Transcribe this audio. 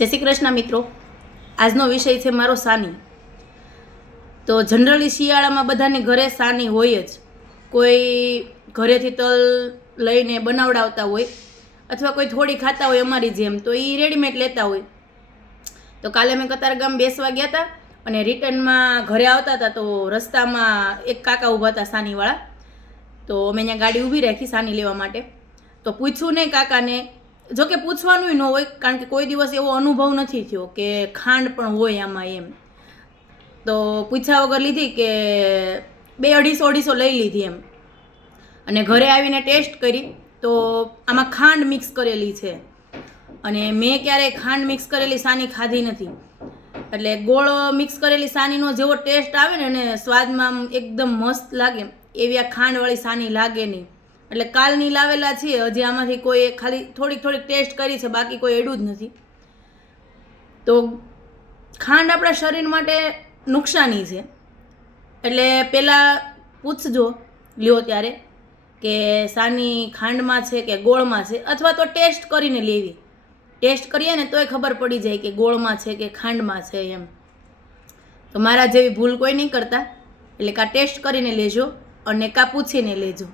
જય શ્રી કૃષ્ણ મિત્રો, આજનો વિષય છે મારો સાની. તો જનરલી શિયાળામાં બધાને ઘરે સાની હોય જ. કોઈ ઘરેથી તલ લઈને બનાવડાવતા હોય અથવા કોઈ થોડી ખાતા હોય અમારી જેમ, તો એ રેડીમેડ લેતા હોય. તો કાલે મેં કતારગામ બેસવા ગયા હતા અને રિટર્નમાં ઘરે આવતા હતા, તો રસ્તામાં એક કાકા ઊભા હતા સાનીવાળા. તો મેં ત્યાં ગાડી ઊભી રાખી સાની લેવા માટે. તો પૂછ્યું નહીં કાકાને, જોકે પૂછવાનું ન હોય, કારણ કે કોઈ દિવસ એવો અનુભવ નથી થયો કે ખાંડ પણ હોય આમાં એમ. તો પૂછ્યા વગર લીધી કે 200-250 લઈ લીધી એમ. અને ઘરે આવીને ટેસ્ટ કરી તો આમાં ખાંડ મિક્સ કરેલી છે. અને મેં ક્યારેય ખાંડ મિક્સ કરેલી સાની ખાધી નથી. એટલે ગોળ મિક્સ કરેલી સાનીનો જેવો ટેસ્ટ આવે ને અને સ્વાદમાં એકદમ મસ્ત લાગે, એવી આ ખાંડવાળી સાની લાગે નહીં. એટલે કાલની લાવેલા છીએ, હજી આમાંથી કોઈ ખાલી થોડીક ટેસ્ટ કરી છે, બાકી કોઈ એડું જ નથી. તો ખાંડ આપણા શરીર માટે નુકસાની છે. એટલે પહેલાં પૂછજો લ્યો ત્યારે કે સાની ખાંડમાં છે કે ગોળમાં છે, અથવા તો ટેસ્ટ કરીને લેવી. ટેસ્ટ કરીએ ને તોય ખબર પડી જાય કે ગોળમાં છે કે ખાંડમાં છે એમ. તો મારા જેવી ભૂલ કોઈ નહીં કરતા, એટલે કાં ટેસ્ટ કરીને લેજો અને કાં પૂછીને લેજો.